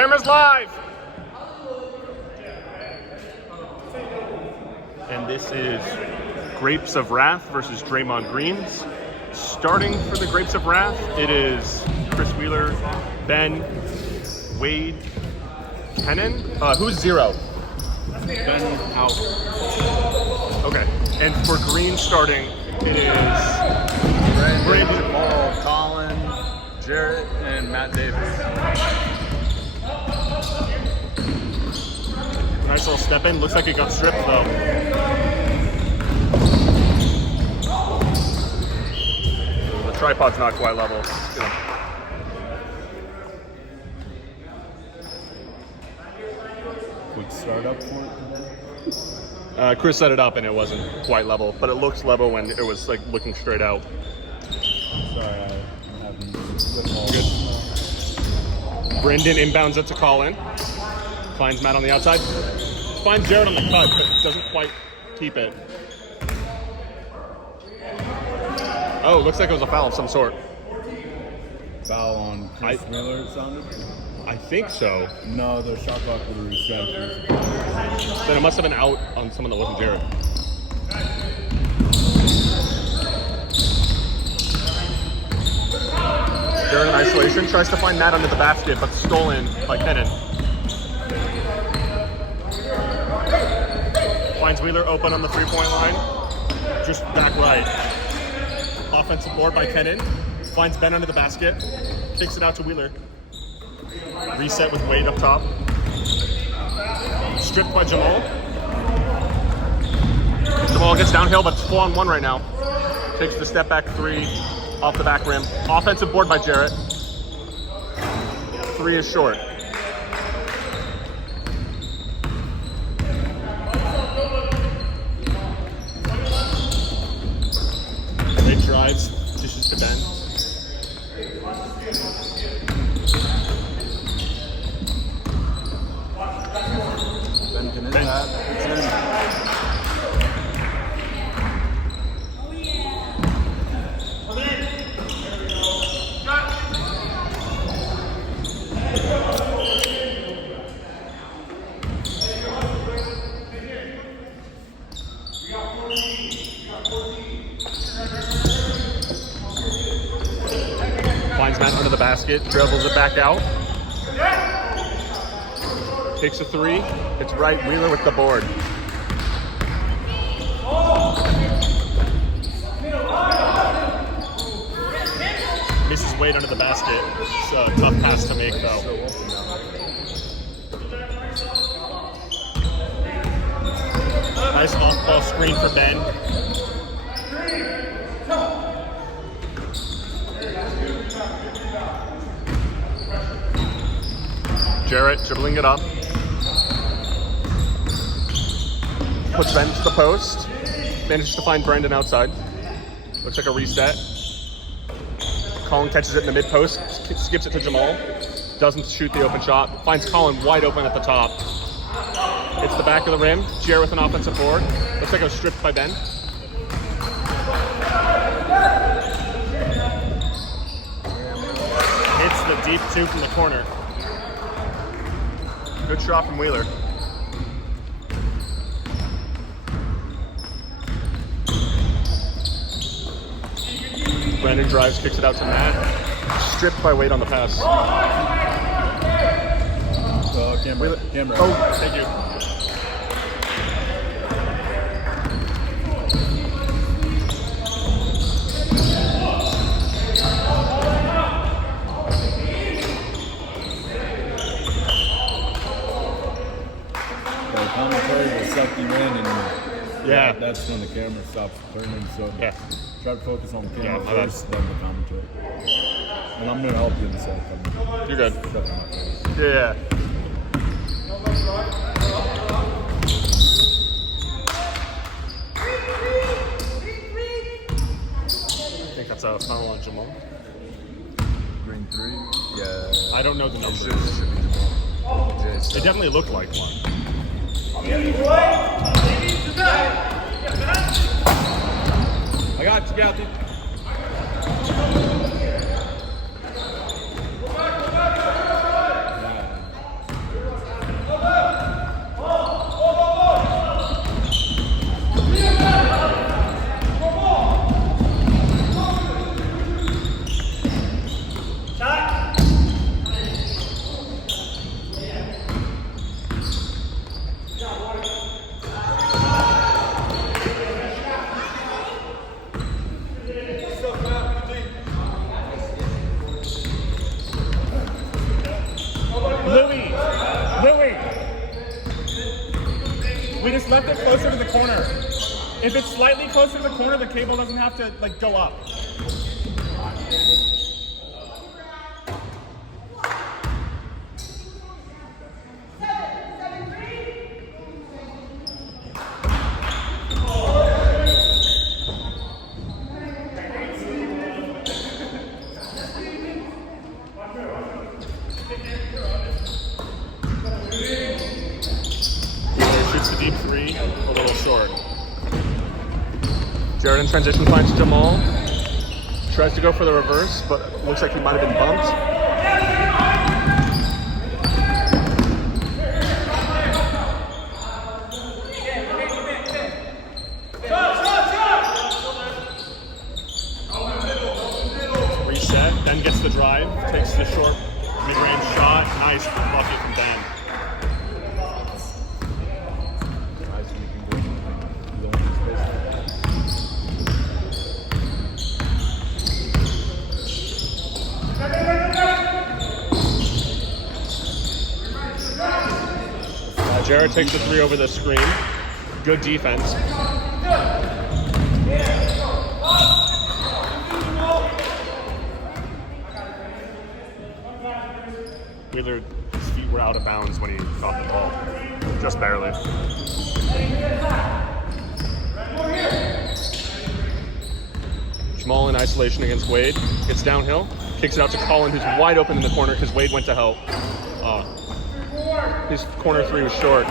Camera's live. And this is Grapes of Wrath versus Draymond Greens. Starting for the Grapes of Wrath, it is Chris Wheeler, Ben, Wade, Kenan. Who's zero? Ben out. Okay. And for Green starting, it is Brandon, Jamal, Colin, Jarrett, and Matt Davis. Nice little step in. Looks like it got stripped though. The tripod's not quite level. Quick startup for it. Chris set it up and it wasn't quite level, but it looks level when it was like looking straight out. Sorry, I'm having Good. Brendan inbounds it to Colin. Finds Matt on the outside. Finds Jared on the cut, but doesn't quite keep it. Oh, looks like it was a foul of some sort. Foul on Chris Wheeler, it sounded? I think so. No, the shot clock would have reset. Then it must have been out on someone that wasn't Jared. Jared in isolation, tries to find Matt under the basket, but stolen by Kenan. Finds Wheeler open on the three-point line. Just back right. Offensive board by Kenan. Finds Ben under the basket. Kicks it out to Wheeler. Reset with Wade up top. Stripped by Jamal. Jamal gets downhill, but it's 4-on-1 right now. Takes the step back three off the back rim. Offensive board by Jarrett. Three is short. Wade drives, dishes to Ben. Finds Matt under the basket, dribbles it back out. Takes a three. It's right. Wheeler with the board. Misses Wade under the basket. It's a tough pass to make, though. Nice off-ball screen for Ben. Jarrett dribbling it up. Puts Ben to the post. Manages to find Brendan outside. Looks like a reset. Colin catches it in the mid post. Skips it to Jamal. Doesn't shoot the open shot. Finds Colin wide open at the top. Hits the back of the rim. Jarrett with an offensive board. Looks like it was stripped by Ben. Hits the deep two from the corner. Good shot from Wheeler. Brandon drives, kicks it out to Matt. Stripped by Wade on the pass. Camera. Oh, thank you. The commentary will suck you in, and Yeah. that's when the camera stops turning. So Yeah. try to focus on the camera Yeah, first, then the commentary. And I'm going to help you in a second. You're good. Shut my face. Yeah. I think that's a foul on Jamal. Green three? Yeah. I don't know the numbers. Should be Jamal. It definitely looked like one. I got you, Kathy. Yeah. We just left it closer to the corner. If it's slightly closer to the corner, the cable doesn't have to like go up. Shoots the deep three, a little short. Jared in transition finds Jamal. Tries to go for the reverse, but looks like he might have been bumped. Reset, then gets the drive, takes the short mid-range shot. Nice bucket from Ben. Jared takes the three over the screen. Good defense. Wheeler, his feet were out of bounds when he caught the ball. Just barely. Jamal in isolation against Wade. Gets downhill. Kicks it out to Colin, who's wide open in the corner because Wade went to help. His corner three was short.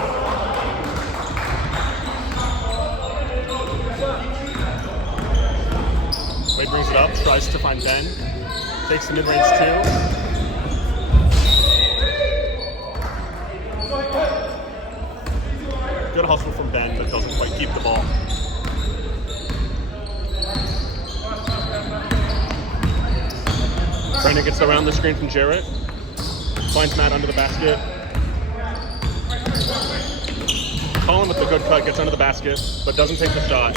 Wade brings it up, tries to find Ben. Takes the mid-range two. Good hustle from Ben, but doesn't quite keep the ball. Brendan gets around the screen from Jarrett. Finds Matt under the basket. Colin with the good cut, gets under the basket, but doesn't take the shot.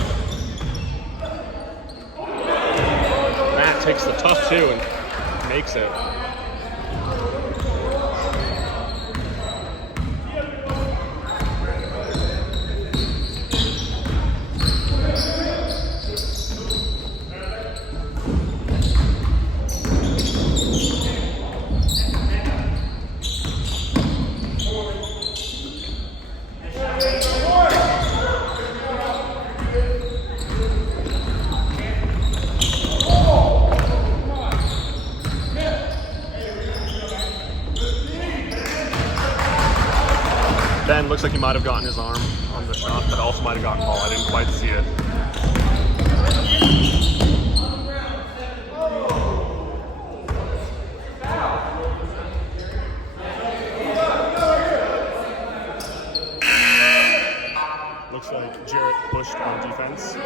Matt takes the tough two and makes it. Ben looks like he might have gotten his arm on the shot, but also might have gotten ball. I didn't quite see it. Looks like Jarrett pushed on defense.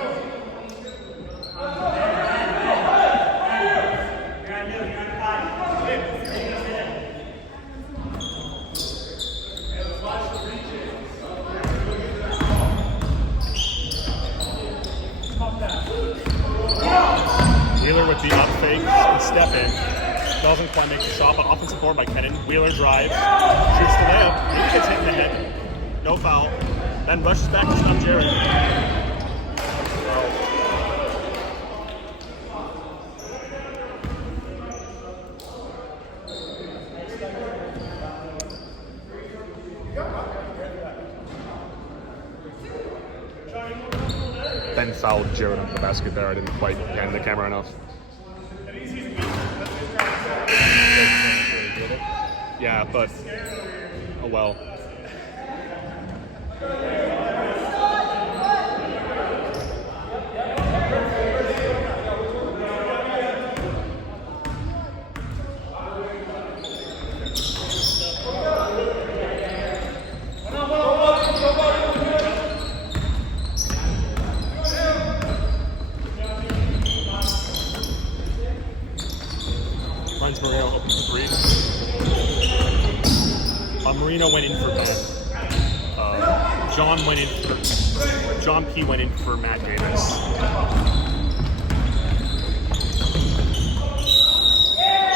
Wheeler with the up fake and step in. Doesn't quite make the shot, but offensive board by Kennan. Wheeler drives, shoots the layup, maybe gets hit in the head. No foul. Then rushes back to stop Jared. Ben fouled Jared under the basket there. I didn't quite pan the camera enough. Yeah, but oh well. Finds Marino open for three. Marino went in for Ben. John P went in for Matt Davis.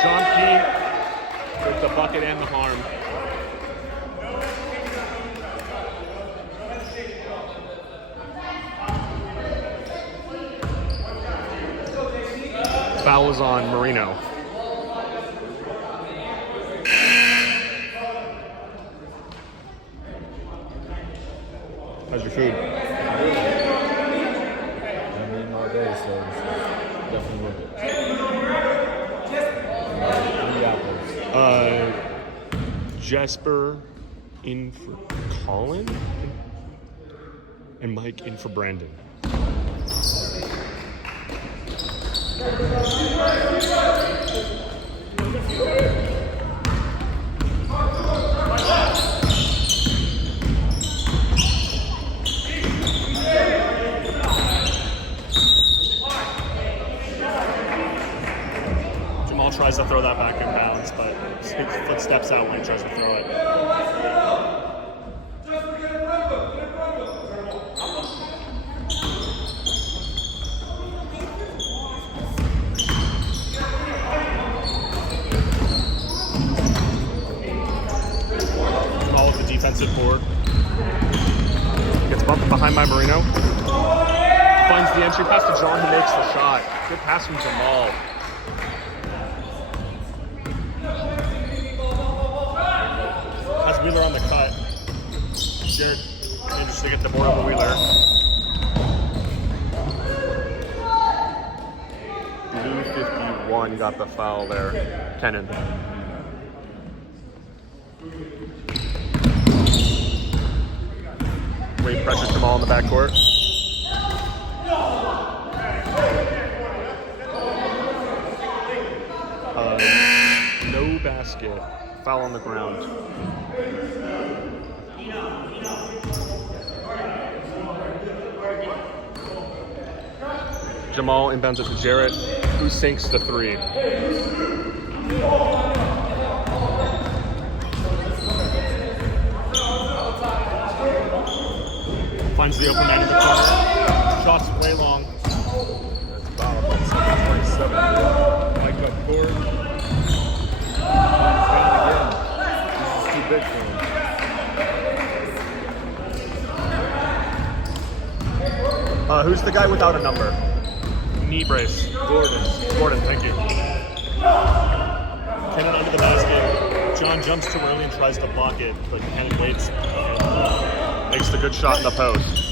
John P with the bucket and the harm. Foul is on Marino. How's your food? I'm eating all day, so it's definitely worth it. 3 apples. Jesper in for Colin? And Mike in for Brandon. Jamal tries to throw that back in bounds, but his foot steps out when he tries to throw it. Jamal with the defensive board. Gets bumped behind by Marino. Finds the entry pass to John, who makes the shot. Good pass from Jamal. Has Wheeler on the cut. Jared manages to get the board over Wheeler. Blue 51 got the foul there. Kennan. Wade pressures Jamal in the backcourt. No basket. Foul on the ground. Jamal inbounds it to Jarrett, who sinks the three. Finds the open man in the corner. Shot's way long. That's foul on 27. Mike got board. Again. This is too big for him. Who's the guy without a number? Knee brace. Gordon, thank you. Kennan under the basket. John jumps too early and tries to block it, but Kennan waits and makes the good shot in the post.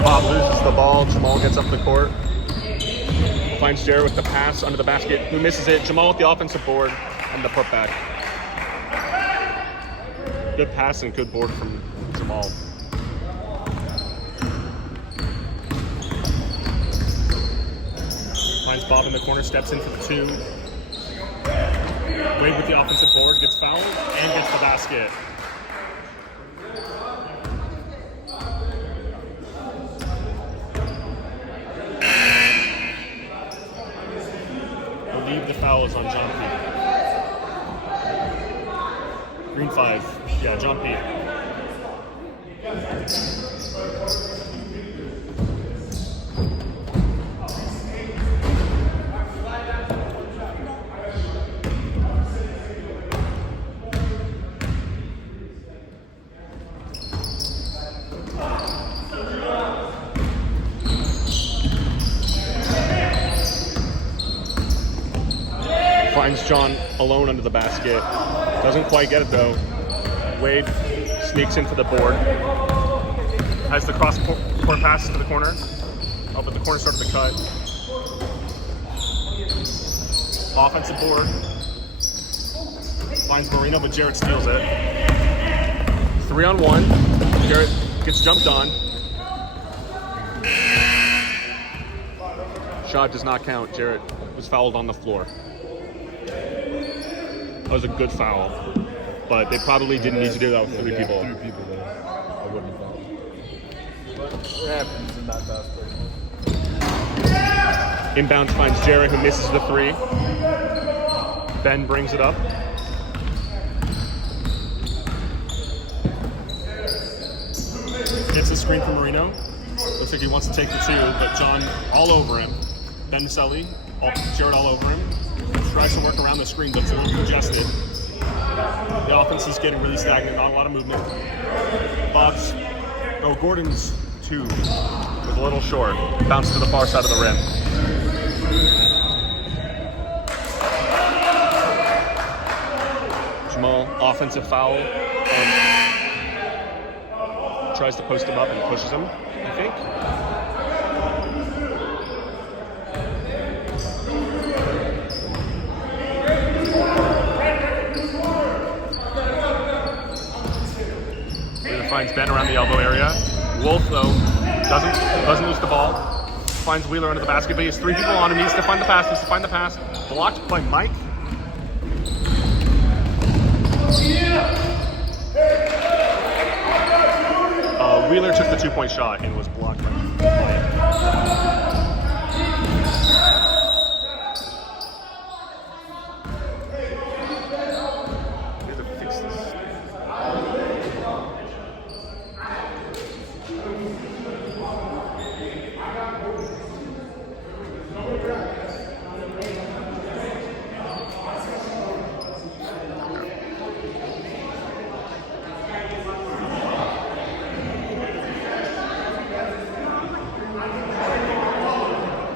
Bob loses the ball. Jamal gets up the court. Finds Jared with the pass under the basket. Who misses it? Jamal with the offensive board and the putback. Good pass and good board from Jamal. Finds Bob in the corner, steps in for the two. Wade with the offensive board, gets fouled, and gets the basket. I believe the foul is on John P. Green 5. Yeah, John P. Finds John alone under the basket. Doesn't quite get it though. Wade sneaks into the board. Has the cross court pass to the corner. Oh, but the corner started the cut. Offensive board. Finds Marino, but Jarrett steals it. 3-on-1. Jarrett gets jumped on. Shot does not count. Jarrett was fouled on the floor. That was a good foul, but they probably didn't need to do that with three people. 3 people there. I wouldn't have fouled. But it happens in that fast break. Inbounds finds Jared, who misses the three. Ben brings it up. Gets the screen from Marino. Looks like he wants to take the two, but John all over him. Ben Sully, Jared all over him. Tries to work around the screen, but it's a little congested. The offense is getting really stagnant, not a lot of movement. Gordon's two was a little short. Bounced to the far side of the rim. Jamal, offensive foul, and tries to post him up and pushes him, I think. Finds Ben around the elbow area. Wolf, though, doesn't lose the ball. Finds Wheeler under the basket, but he has three people on him. Needs to find the pass. Blocked by Mike. Wheeler took the 2-point shot and was blocked by Mike.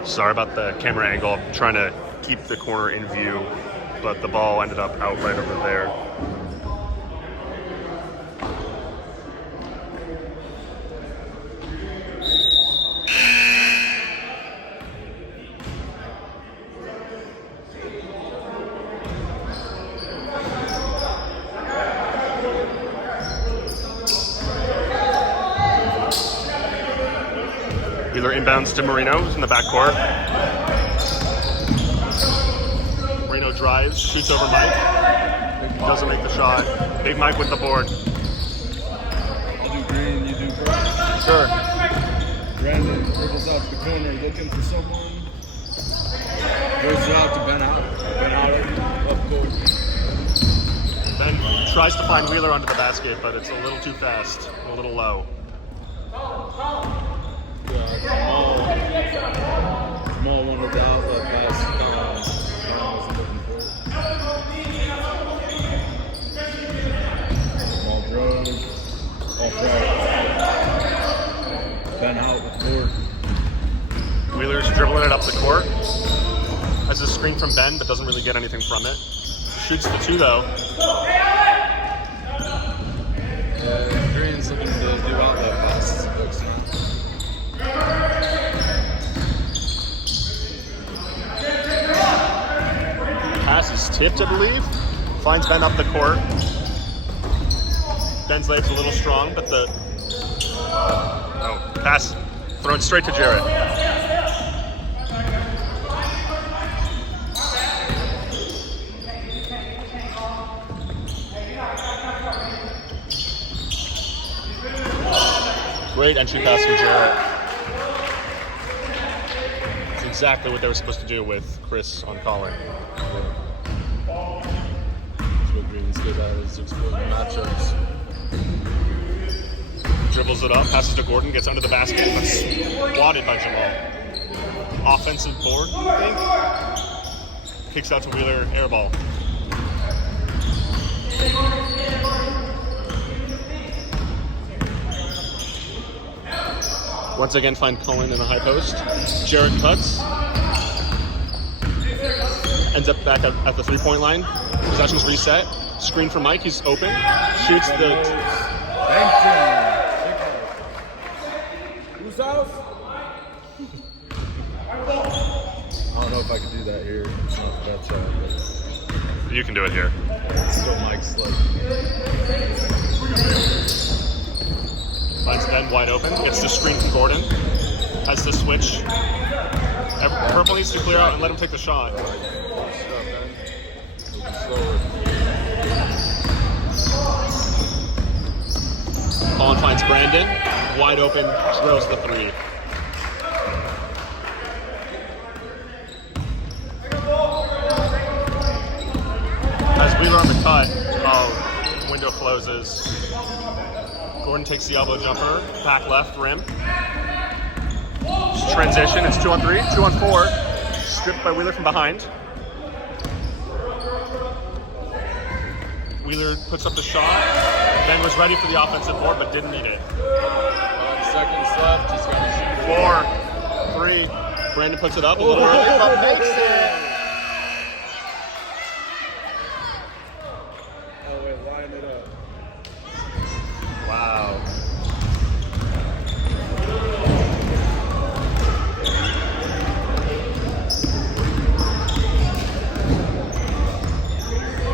Sorry about the camera angle. I'm trying to keep the corner in view, but the ball ended up out right over there. Wheeler inbounds to Marino, who's in the backcourt. Marino drives, shoots over Mike. Doesn't make the shot. Big Mike with the board. You do green, you do green. Sure. Brandon dribbles out the corner looking for someone. Goes out to Ben out. Ben out up court. Ben tries to find Wheeler under the basket, but it's a little too fast, a little low. Jamal wanted the outlet pass. Was looking for it. Jamal drove. Off right. Ben out with board. Wheeler's dribbling it up the court. Has a screen from Ben, but doesn't really get anything from it. Shoots the two, though. Green's looking to do outlet passes. Pass is tipped, I believe. Finds Ben up the court. Ben's leg's a little strong, but the pass thrown straight to Jarrett. Great entry pass to Jarrett. It's exactly what they were supposed to do with Chris on Colin. That's what Green's good at, is exploiting matchups. Dribbles it up, passes to Gordon, gets under the basket, but swatted by Jamal. Offensive board, I think. Kicks out to Wheeler, air ball. Once again, find Cullen in the high post. Jared cuts. Ends up back at the three-point line. Possession's reset. Screen for Mike. He's open. Shoots the... Who's out? I don't know if I could do that here. It's not that shot, but You can do it here. still Mike's like... Finds Ben wide open. Gets the screen from Gordon. Has the switch. Purple needs to clear out and let him take the shot. Colin finds Brandon. Wide open. Drills the three. Wheeler on the cut. Oh, window closes. Gordon takes the elbow jumper. Back left rim. Transition. It's 2-on-3. 2-on-4. Stripped by Wheeler from behind. Wheeler puts up the shot. Ben was ready for the offensive board, but didn't need it. 5 seconds left. Just got to shoot. 4, 3. Brandon puts it up a little early, but makes it. Oh, wait, line it up. Wow.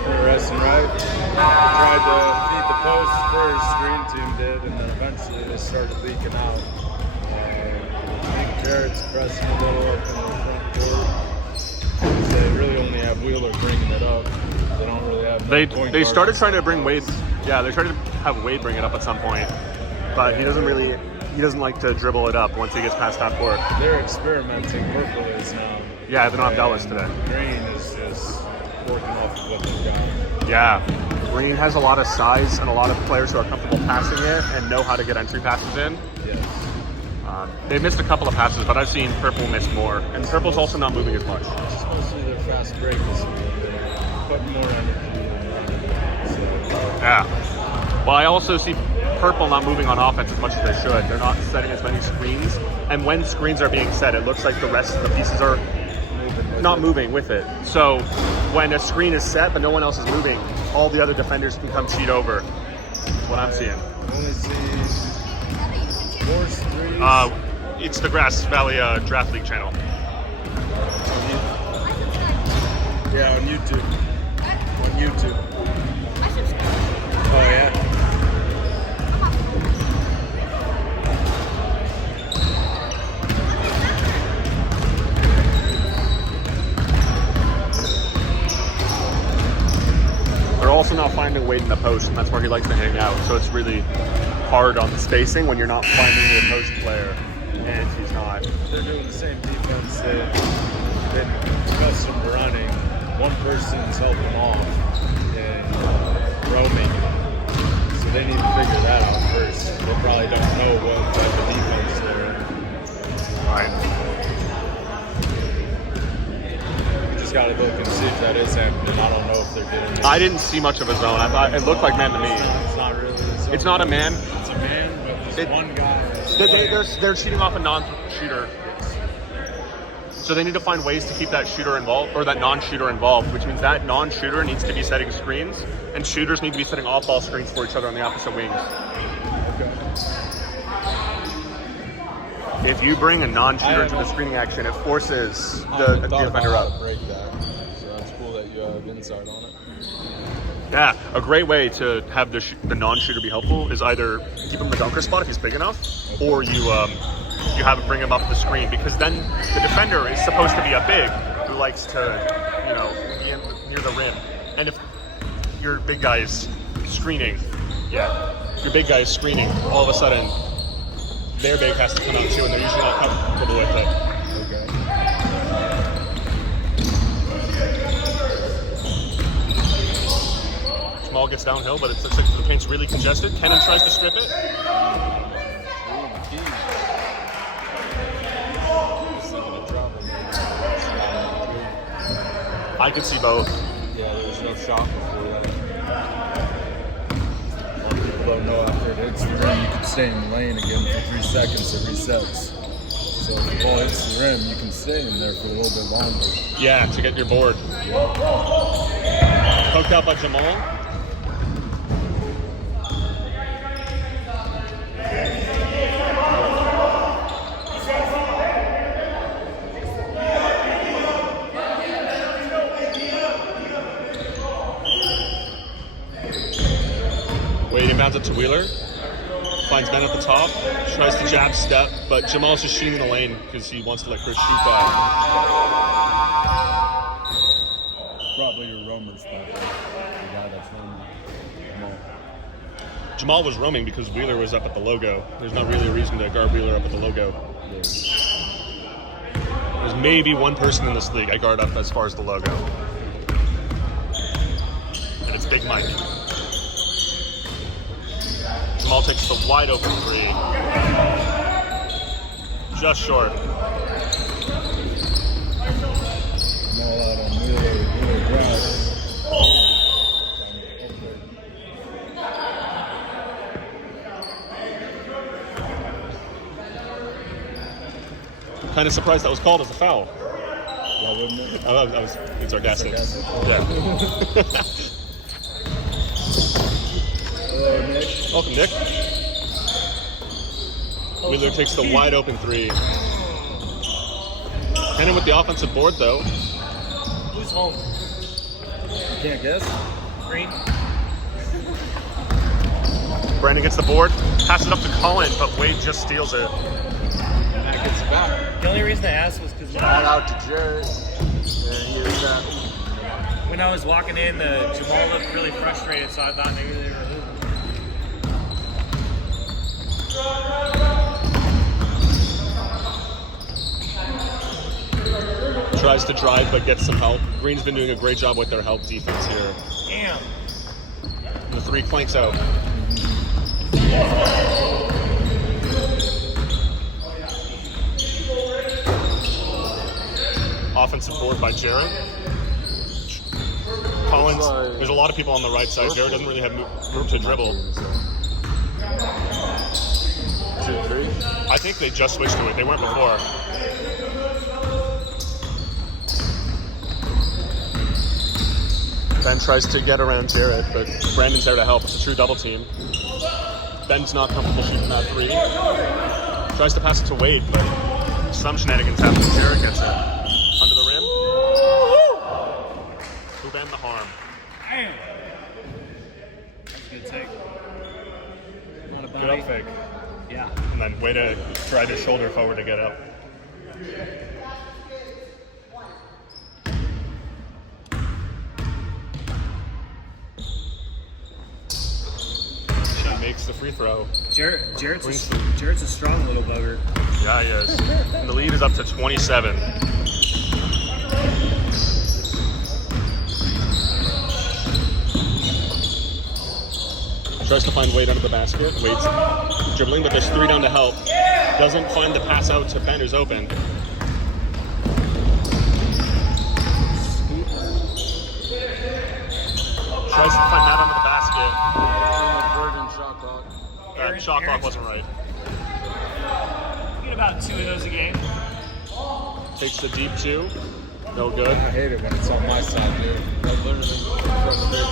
Interesting, right? Tried to feed the post first, green team did, and then eventually they started leaking out. I think Jarrett's pressing a little up in the front court. They really only have Wheeler bringing it up. They don't really have. They started trying to bring Wade. Yeah, they tried to have Wade bring it up at some point, but he doesn't like to dribble it up once he gets past half court. They're experimenting. Purple is now. Yeah, they don't have Dallas today. Green is just working off of what they've got. Yeah, Green has a lot of size and a lot of players who are comfortable passing it and know how to get entry passes in. Yes. They've missed a couple of passes, but I've seen Purple miss more, and Purple's also not moving as much. It's mostly their fast break is putting more energy in running. So. Yeah. Well, I also see Purple not moving on offense as much as they should. They're not setting as many screens, and when screens are being set, it looks like the rest of the pieces are not moving with it. So when a screen is set but no one else is moving, all the other defenders can come cheat over. That's what I'm seeing. I only see 4 threes. It's the Grass Valley Draft League channel. Yeah, on YouTube. On YouTube. Oh, yeah? They're also not finding Wade in the post, and that's where he likes to hang out. So it's really hard on the spacing when you're not finding the post player, and he's not. They're doing the same defense that they've accustomed to running. One person's helping off and roaming. So they need to figure that out first. They probably don't know what type of defense they're in. Right. Just got to look and see if that is happening. I don't know if they're getting it. I didn't see much of a zone. I thought it looked like man to me. It's not really a zone. It's not a man. It's a man, but there's one guy. They're shooting off a non-shooter. So they need to find ways to keep that shooter involved, or that non-shooter involved, which means that non-shooter needs to be setting screens, and shooters need to be setting off-ball screens for each other on the opposite wings. Okay. If you bring a non-shooter into the screening action, it forces the defender up. Break that. So that's cool that you have insight on it. Yeah, a great way to have the non-shooter be helpful is either keep him in the dunker spot if he's big enough, or you have it bring him up the screen, because then the defender is supposed to be a big who likes to, be near the rim. And if your big guy is screening, all of a sudden their big has to come out too, and they're usually not comfortable with it. Okay. Small gets downhill, but it looks like the paint's really congested. Kennan tries to strip it. I could see both. Yeah, there was no shot before that. People don't know after it hits the rim, you can stay in the lane again for 3 seconds, it resets. So if the ball hits the rim, you can stay in there for a little bit longer. Yeah, to get your board. Hooked up by Jamal. Wade inbounds it to Wheeler. Finds Ben at the top. Tries to jab step, but Jamal's just shooting in the lane because he wants to let Chris shoot that. Probably your roamer's back. The guy that's roaming. Jamal was roaming because Wheeler was up at the logo. There's not really a reason to guard Wheeler up at the logo. There's maybe one person in this league I guard up as far as the logo. Big Mike. Jamal takes the wide open three. Just short. Kind of surprised that was called as a foul. Why wouldn't it? I was being sarcastic. Yeah. Hello, Nick. Welcome, Nick. Wheeler takes the wide open three. Hennon with the offensive board, though. Who's home? Can't guess. Green. Brandon gets the board, passes it up to Colin, but Wade just steals it. That gets back. The only reason I asked was because Shout out to Jared. There he is. when I was walking in, Jamal looked really frustrated, so I thought maybe they were losing. Tries to drive, but gets some help. Green's been doing a great job with their help defense here. Damn. The three clanks out. Offensive board by Jared. Collins, there's a lot of people on the right side. Jared doesn't really have room to dribble. 2-3. I think they just switched to it. They weren't before. Ben tries to get around Jared, but Brandon's there to help. It's a true double team. Ben's not comfortable shooting that three. Tries to pass it to Wade, but some shenanigans happen. Jared gets it. Under the rim. Who bend the harm? Damn. That's a good take. Not a Good body. up fake. Yeah. And then way to drive his shoulder forward to get up. She makes the free throw. Jared's a strong little bugger. Yeah, he is. And the lead is up to 27. Tries to find Wade under the basket. Wade's dribbling, but there's three down to help. Doesn't find the pass out to Ben, who's open. Tries to find Matt under the basket. Shot clock wasn't right. Get about 2 of those a game. Takes the deep two. No good. I hate it when it's on my side, dude. Like, literally.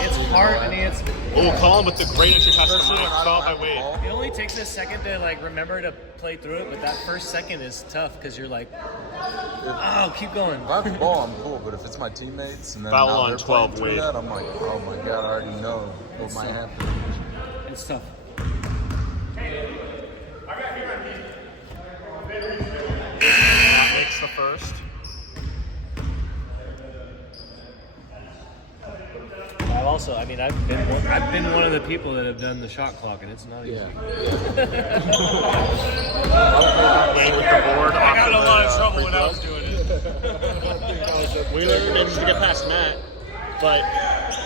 It's hard. I mean, Oh, Colin with the great entry pass to Mike. Fouled by Wade. it only takes a second to like remember to play through it, but that first second is tough because you're like, oh, keep going. If I have the ball, I'm cool, but if it's my teammates and then Foul now on they're 12, playing through Wade. that, I'm like, oh my god, I already know what might happen. It's tough. Matt makes the first. I've been one of the people that have done the shot clock, and it's not easy. Wade with the board. I got in a lot of trouble when I was doing it. Wheeler manages to get past Matt, but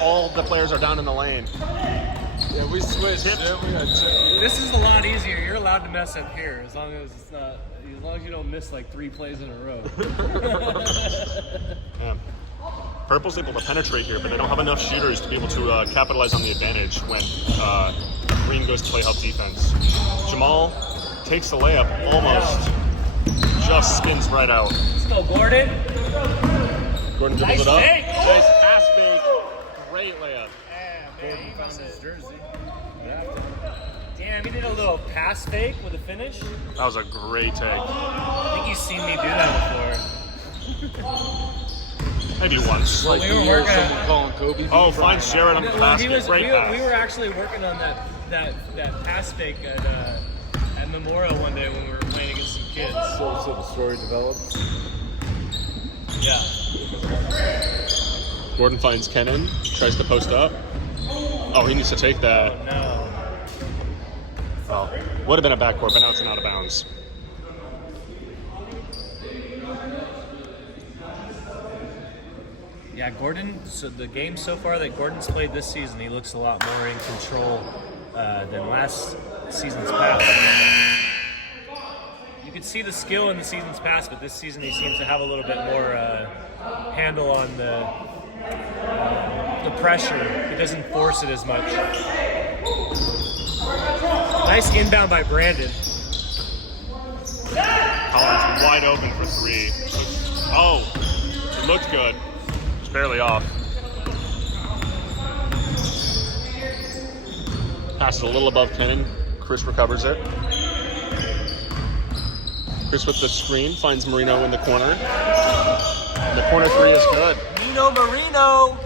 all the players are down in the lane. Yeah, we switched. Didn't we? This is a lot easier. You're allowed to mess up here as long as it's not. As long as you don't miss like 3 plays in a row. Yeah. Purple's able to penetrate here, but they don't have enough shooters to be able to capitalize on the advantage when Green goes to play help defense. Jamal takes the layup, almost. Just spins right out. Let's go, Gordon. Gordon dribbles Nice it up. fake. Nice pass fake. Great layup. Man, he must have jersey. Damn, he did a little pass fake with a finish. That was a great take. I think you've seen me do that before. Maybe once. Like we were the year working someone calling Kobe. Oh, finds Jared on the basket. Great pass. We were actually working on that pass fake at Memorial one day when we were playing against some kids. So the story developed. Yeah. Gordon finds Kennan, tries to post up. Oh, he needs to take that. Oh no. Oh, would have been a backcourt, but now it's an out of bounds. Yeah, Gordon. So the game so far that Gordon's played this season, he looks a lot more in control than last season's past. You could see the skill in the season's past, but this season he seems to have a little bit more handle on the pressure. He doesn't force it as much. Nice inbound by Brandon. Collins wide open for 3. Oh, it looked good. Just barely off. Passes a little above Cannon. Chris recovers it. Chris with the screen finds Marino in the corner. And the corner 3 is good. Nino Marino.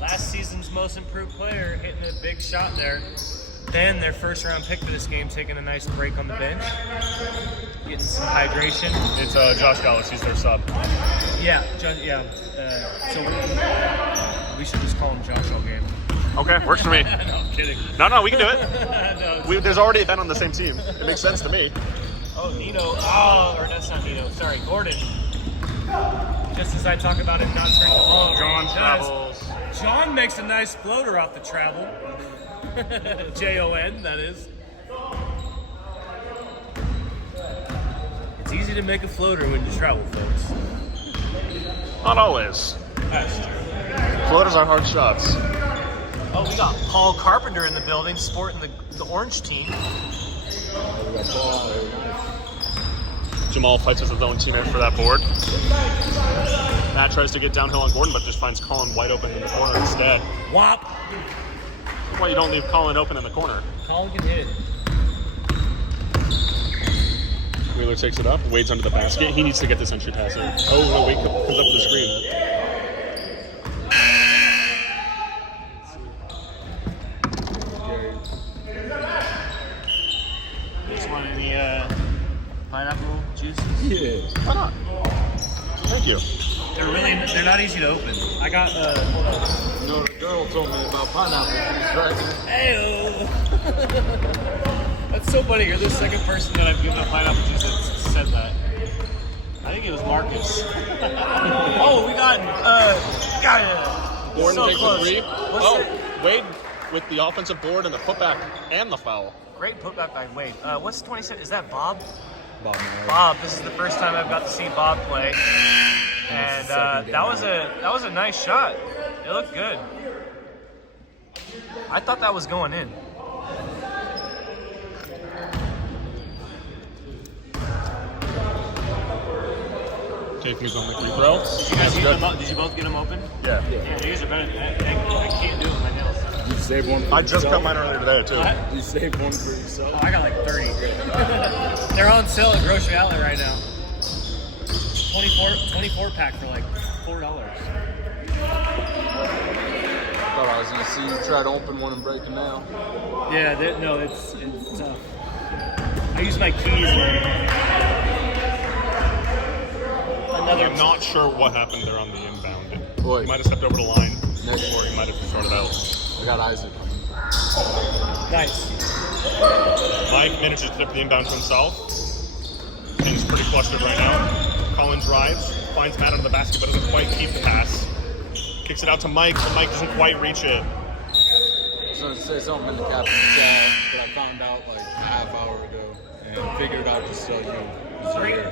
Last season's most improved player, hitting a big shot there. Then their first round pick for this game, taking a nice break on the bench, getting some hydration. It's Josh Dallas. He's their sub. Yeah, so we should just call him Josh all game. Okay, works for me. No, I'm kidding. No, we can do it. No, There's already been on the same team. It makes sense to me. Oh, Nino. Oh, or that's not Nino. Sorry, Gordon. Just as I talk about him not turning the ball over, John he travels. does. John makes a nice floater off the travel. Jon, that is. It's easy to make a floater when you travel, folks. Not always. That's true. Floaters are hard shots. Oh, we got Paul Carpenter in the building, sporting the orange team. Jamal fights with his own teammate for that board. Matt tries to get downhill on Gordon, but just finds Colin wide open in the corner instead. Whop! Why you don't leave Colin open in the corner? Colin can hit it. Wheeler takes it up, Wade's under the basket. He needs to get this entry pass in. Oh, no, Wade comes up to the screen. Just want any pineapple juice? Yeah. Why not? Thank you. They're not easy to open. I got You know, the girl told me about pineapple juice, right? Ayo. That's so funny. You're the second person that I've given a pineapple juice that said that. I think it was Marcus. Oh, we got it. Gordon So takes close. a 3. What's it? Wade with the offensive board and the putback and the foul. Great putback by Wade. What's 27? Is that Bob? Bob Miller. Bob. This is the first time I've got to see Bob play, and that was a nice shot. It looked good. I thought that was going in. Taking on the free throw. Did you both get them open? Yeah. Yeah, these are better. I can't do it with my nails. You saved one for I just yourself? cut mine earlier today, too. What? You saved one for yourself? Oh, I got like 30. They're on sale at Grocery Outlet right now. 24 pack for like $4. Thought I was gonna see you try to open one and break it now. Yeah, no, it's tough. I use my keys. I'm not sure what happened there on the inbound. Boy. He might have stepped over the line, Next. or he might have started out. I got Isaac. Nice. Mike manages to flip the inbound to himself. Things pretty flustered right now. Colin drives, finds Matt under the basket, but doesn't quite keep the pass. Kicks it out to Mike, but Mike doesn't quite reach it. I was gonna say something in the captain's chat, but I found out like a half hour ago and figured out to tell you.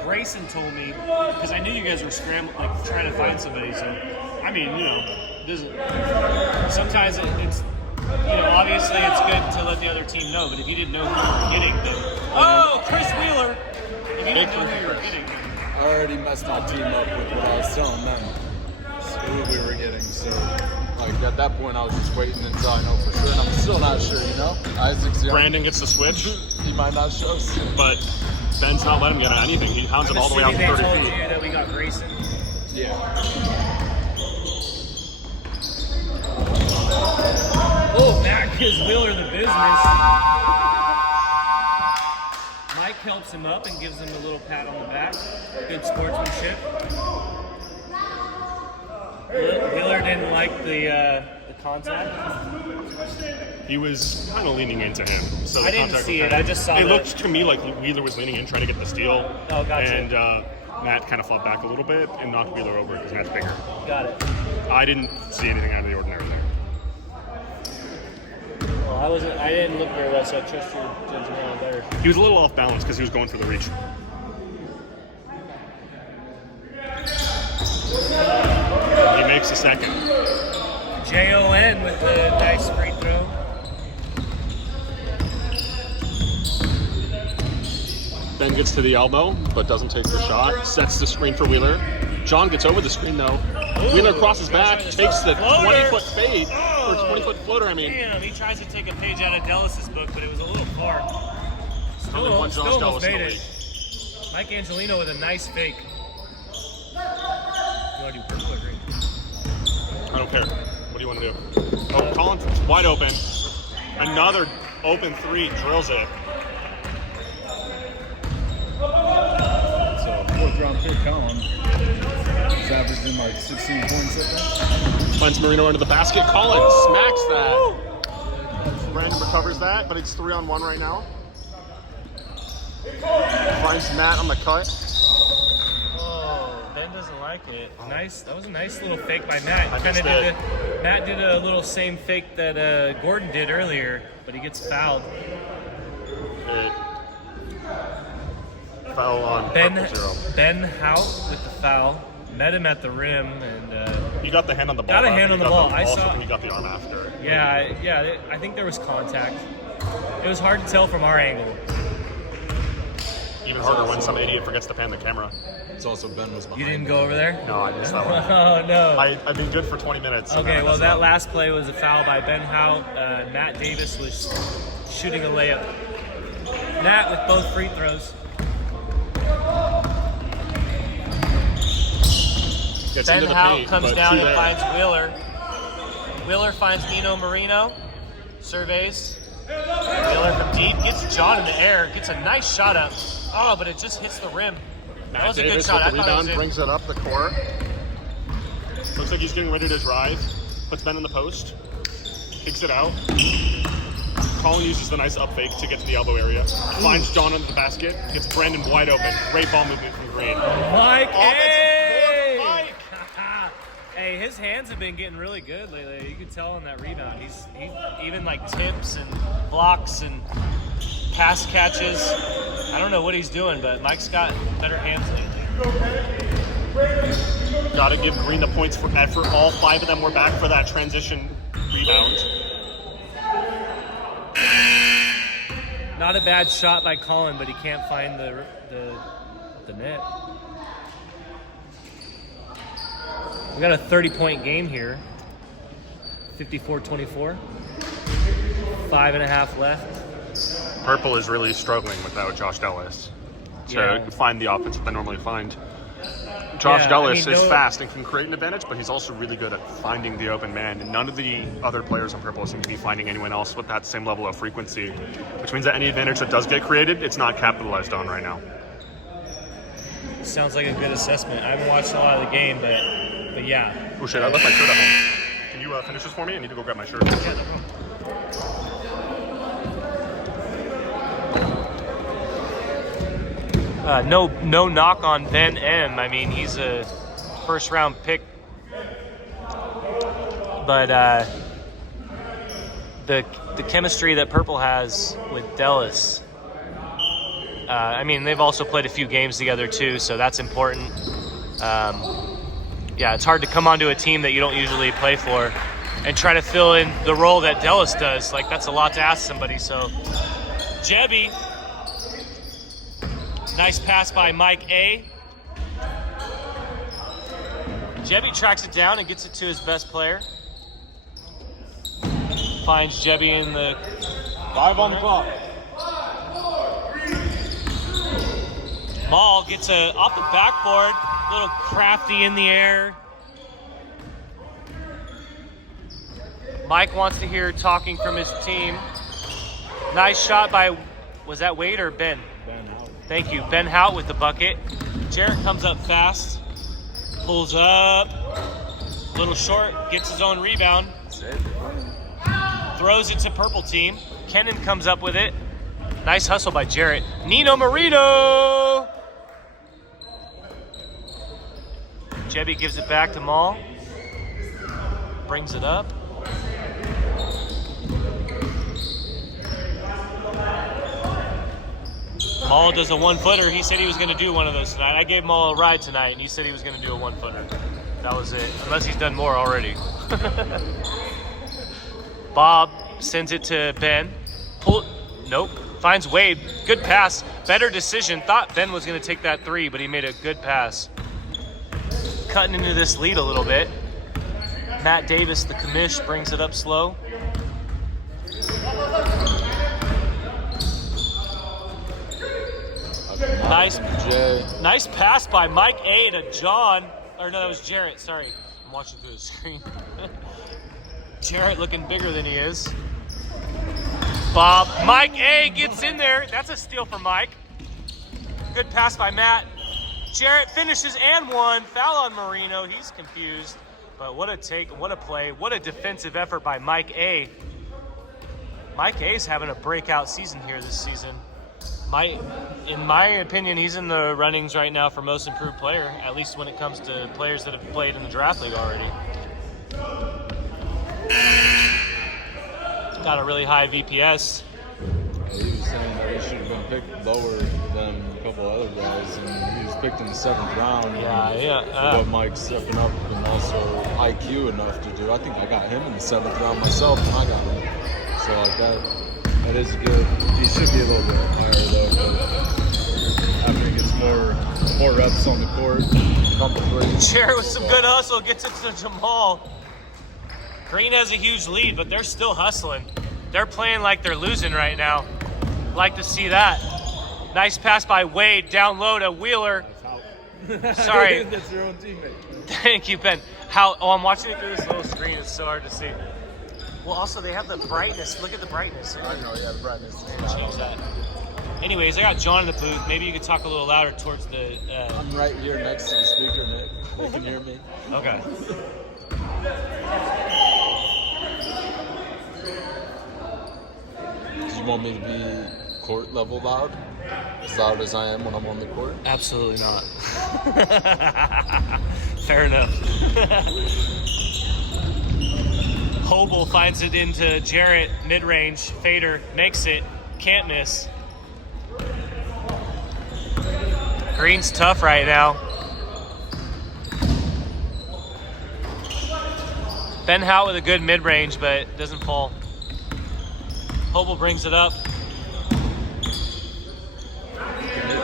Grayson told me, because I knew you guys were scrambling, like trying to find somebody. So, I mean, sometimes it's, obviously it's good to let the other team know. But if you didn't know who you were getting, then Chris Wheeler, if you didn't know who you were getting, I already messed my team up with what I was telling them, who we were getting. So, like at that point, I was just waiting until I know for sure, and I'm still not sure. Isaac's young. Brandon gets the switch, He might not show soon. but Ben's not letting him get anything. He hounds him all the way out to 30 they told feet. you that we got Grayson. Yeah. Oh, Matt gives Wheeler the business. Mike helps him up and gives him a little pat on the back. Good sportsmanship. Wheeler didn't like the contact. He was kind of leaning into him. So the I didn't contact see was it. I just saw It that. looked to me like Wheeler was leaning in, trying to get the steal. Oh, gotcha. And Matt kind of fought back a little bit and knocked Wheeler over because Matt's bigger. Got it. I didn't see anything out of the ordinary there. Well, I didn't look very well, so I trust your judgment on there. He was a little off balance because he was going for the reach. He makes a second. Jon with the nice free throw. Ben gets to the elbow, but doesn't take the shot. Sets the screen for Wheeler. John gets over the screen, though. Wheeler crosses back, takes the 20-foot fade, or 20-foot floater, I mean. Damn, he tries to take a page out of Dallas's book, but it was a little far. Only one Josh Still Dallas almost in the made league. it. Mike Angelino with a nice fake. You want to do purple or green? I don't care. What do you want to do? Oh, Collins wide open. Another open three, drills it. So, 4th round pick, Colin. He's averaging like 16 points, I think. Finds Marino under the basket. Collins smacks that. Brandon recovers that, but it's 3-on-1 right now. Finds Matt on the cut. Oh, Ben doesn't like it. Nice. That was a nice little fake by Matt. Matt did a little same fake that Gordon did earlier, but he gets fouled. Foul on Ben zero. Hout with the foul. Met him at the rim and He got the hand on the ball. got a hand on the ball. I saw. And he got the arm after. Yeah. I think there was contact. It was hard to tell from our angle. Even harder when some idiot forgets to pan the camera. It's also Ben was behind. You didn't go over there? No, I missed that one. Oh no. I've been good for 20 minutes. Okay, well that last play was a foul by Ben Hout. Matt Davis was shooting a layup. Matt with both free throws. Gets Ben into the Hout paint, comes but down too and late. finds Wheeler. Wheeler finds Nino Marino. Surveys. Wheeler from deep. Gets John in the air. Gets a nice shot up. Oh, but it just hits the rim. That Matt was a good Davis shot. I with the thought it was rebound, in. brings it up the court. Looks like he's getting ready to drive. Puts Ben in the post. Kicks it out. Colin uses the nice up fake to get to the elbow area. Finds John under the basket. Gets Brandon wide open. Great ball movement from Green. Mike, hey! Mike! Hey, his hands have been getting really good lately. You can tell on that rebound. He even like tips and blocks and pass catches. I don't know what he's doing, but Mike's got better hands lately. Gotta give Green the points for effort. All 5 of them were back for that transition rebound. Not a bad shot by Colin, but he can't find the net. We got a 30-point game here. 54-24. 5.5 left. Purple is really struggling without Josh Dallas to find the offense that they normally find. Josh Dallas is fast and can create an advantage, but he's also really good at finding the open man. And none of the other players on Purple seem to be finding anyone else with that same level of frequency, which means that any advantage that does get created, it's not capitalized on right now. Sounds like a good assessment. I haven't watched a lot of the game, but yeah. Oh shit, I left my shirt at home. Can you finish this for me? I need to go grab my shirt. Yeah, no problem. No knock on Ben M. I mean, he's a first-round pick, but the chemistry that Purple has with Dallas. I mean, they've also played a few games together too, so that's important. It's hard to come onto a team that you don't usually play for and try to fill in the role that Dallas does. Like, that's a lot to ask somebody. So, Jebby. Nice pass by Mike A. Jebby tracks it down and gets it to his best player. Finds Jebby in the 5 on the clock. Maul gets off the backboard, a little crafty in the air. Mike wants to hear talking from his team. Nice shot by, was that Wade or Ben? Ben Hout. Thank you. Ben Hout with the bucket. Jarrett comes up fast, pulls up, little short, gets his own rebound. That's it. Throws it to Purple team. Kennan comes up with it. Nice hustle by Jarrett. Nino Marino! Jebby gives it back to Maul. Brings it up. Maul does a one-footer. He said he was going to do one of those tonight. I gave Maul a ride tonight, and he said he was going to do a one-footer. That was it, unless he's done more already. Bob sends it to Ben. Nope. Finds Wade. Good pass. Better decision. Thought Ben was going to take that three, but he made a good pass. Cutting into this lead a little bit. Matt Davis, the commish, brings it up slow. Nice pass by Mike A to John. Or no, that was Jarrett. Sorry. I'm watching through the screen. Jarrett looking bigger than he is. Bob. Mike A gets in there. That's a steal for Mike. Good pass by Matt. Jarrett finishes and one. Foul on Marino. He's confused. But what a take, what a play, what a defensive effort by Mike A. Mike A's having a breakout season here this season. In my opinion, he's in the runnings right now for most improved player, at least when it comes to players that have played in the draft league already. Got a really high VPS. He was saying that he should have been picked lower than a couple other guys, and he was picked in the 7th round. Yeah. What Mike's stepping up and also IQ enough to do. I think I got him in the 7th round myself when I got him. So like that is good. He should be a little bit higher though, but after he gets more reps on the court, Jarrett with some good hustle gets it to Jamal. Green has a huge lead, but they're still hustling. They're playing like they're losing right now. Like to see that. Nice pass by Wade, down low to Wheeler. Sorry. That's your own teammate. Thank you, Ben. I'm watching it through this little screen. It's so hard to see. Well, also, they have the brightness. Look at the brightness. I know, yeah, the brightness. Change that. Anyways, I got John in the booth. Maybe you could talk a little louder towards the... I'm right here next to the speaker, Nick. They can hear me. Okay. Do you want me to be court level loud? As loud as I am when I'm on the court? Absolutely not. Fair enough. Hobel finds it into Jarrett, mid-range. Fader makes it, can't miss. Green's tough right now. Ben Howe with a good mid-range, but doesn't fall. Hobel brings it up. Hit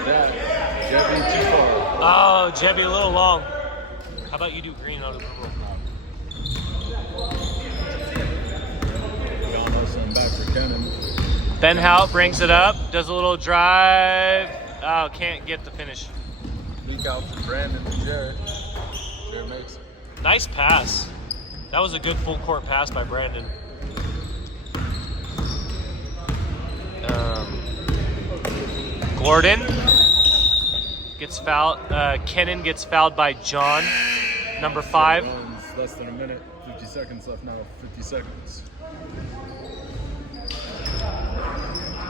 that. Jebby too far. Oh, Jebby a little long. How about you do Green on the purple? We almost went back for Kennan. Ben Howe brings it up, does a little drive. Oh, can't get the finish. Leak out to Brandon and Jarrett. Jarrett makes it. Nice pass. That was a good full court pass by Brandon. Gordon gets fouled. Kennan gets fouled by John, number 5. Less than a minute, 50 seconds left now. 50 seconds.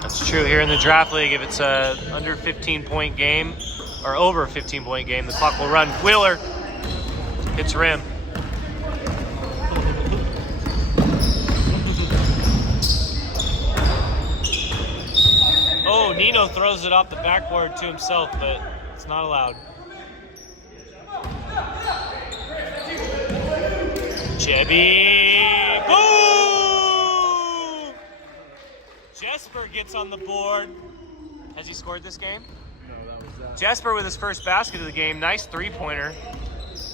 That's true here in the draft league. If it's a under 15-point game or over a 15-point game, the clock will run. Wheeler hits rim. Oh, Nino throws it off the backboard to himself, but it's not allowed. Jebby, boom! Jesper gets on the board. Has he scored this game? No, that was that. Jesper with his first basket of the game. Nice three-pointer.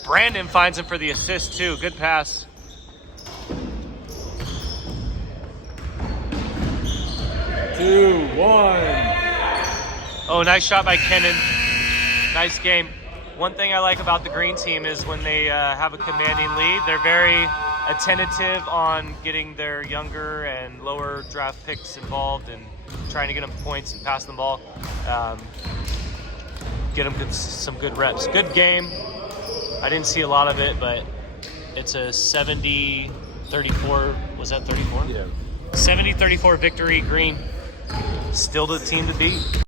Brandon finds him for the assist, too. Good pass. Two, one. Oh, nice shot by Kennan. Nice game. One thing I like about the Green team is when they have a commanding lead, they're very attentive on getting their younger and lower draft picks involved and trying to get them points and pass the ball. Get them some good reps. Good game. I didn't see a lot of it, but it's a 70-34. Was that 34? Yeah. 70-34 victory, Green. Still the team to beat.